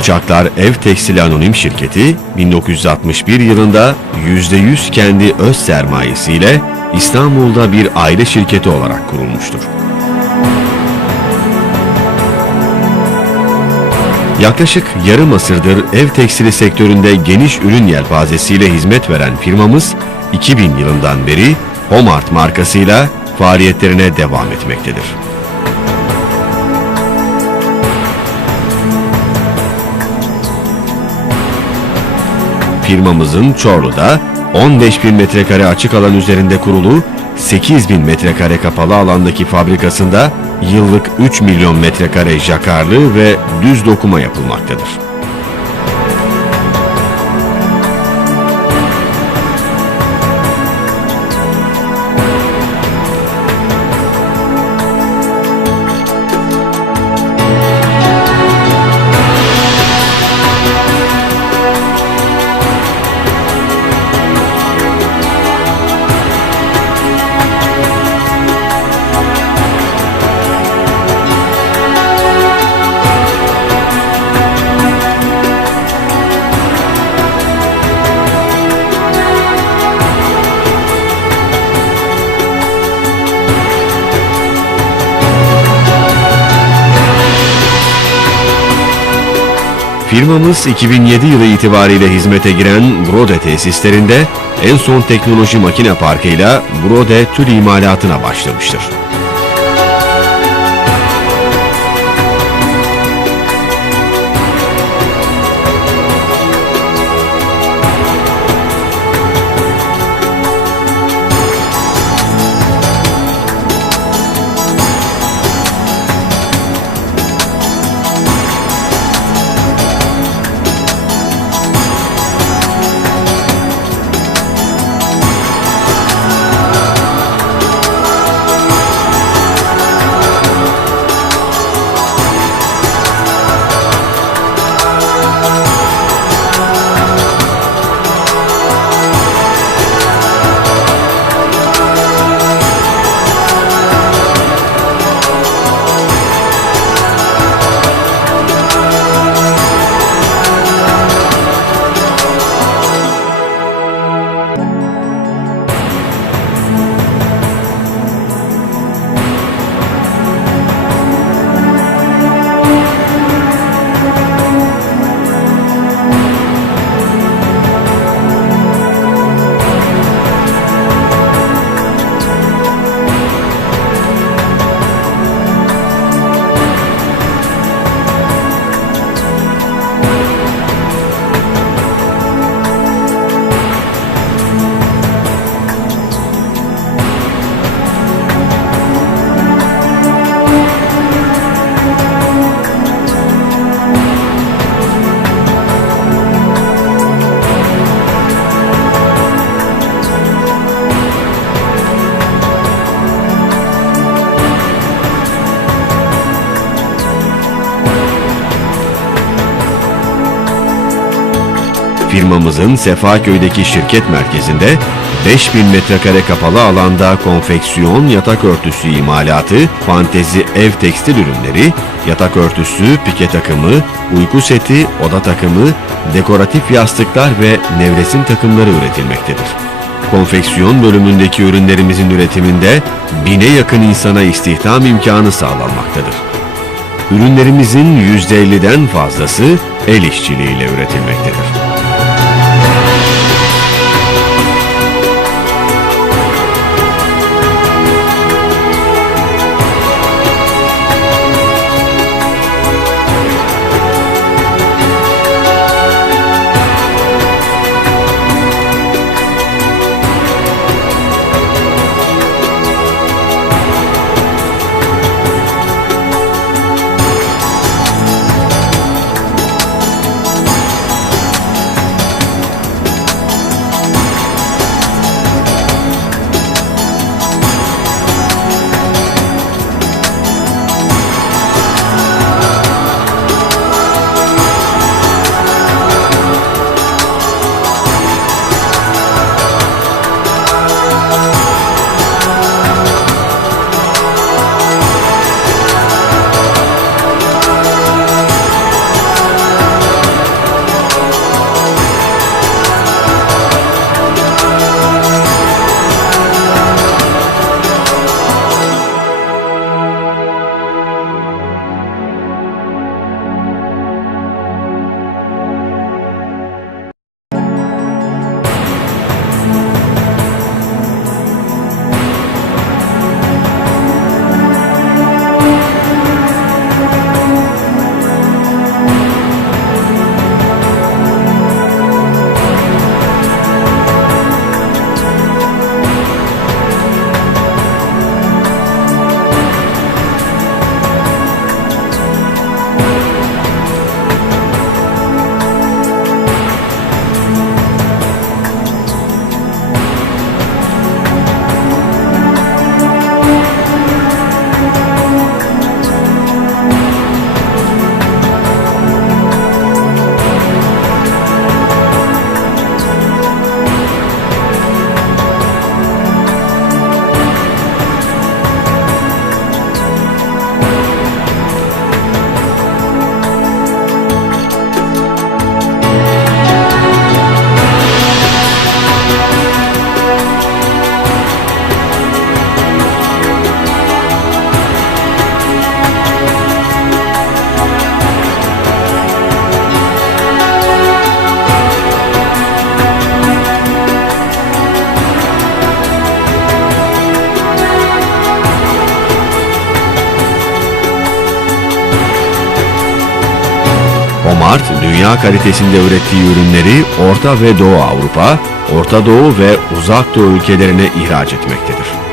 Koçaklar Ev Tekstili Anonim Şirketi 1961 yılında %100 kendi öz sermayesiyle İstanbul'da bir aile şirketi olarak kurulmuştur. Yaklaşık yarım asırdır ev tekstili sektöründe geniş ürün yelpazesiyle hizmet veren firmamız 2000 yılından beri Homart markasıyla faaliyetlerine devam etmektedir. Firmamızın Çorlu'da 15 bin metrekare açık alan üzerinde kurulu 8 bin metrekare kapalı alandaki fabrikasında yıllık 3 milyon metrekare jakarlı ve düz dokuma yapılmaktadır. Firmamız 2007 yılı itibariyle hizmete giren Brode tesislerinde en son teknoloji makine parkıyla Brode tül imalatına başlamıştır. Firmamızın Sefaköy'deki şirket merkezinde 5000 metrekare kapalı alanda konfeksiyon yatak örtüsü imalatı, fantezi ev tekstil ürünleri, yatak örtüsü, pike takımı, uyku seti, oda takımı, dekoratif yastıklar ve nevresim takımları üretilmektedir. Konfeksiyon bölümündeki ürünlerimizin üretiminde bine yakın insana istihdam imkanı sağlanmaktadır. Ürünlerimizin %50'den fazlası el işçiliğiyle üretilmektedir. Dünya kalitesinde ürettiği ürünleri Orta ve Doğu Avrupa, Orta Doğu ve Uzak Doğu ülkelerine ihraç etmektedir.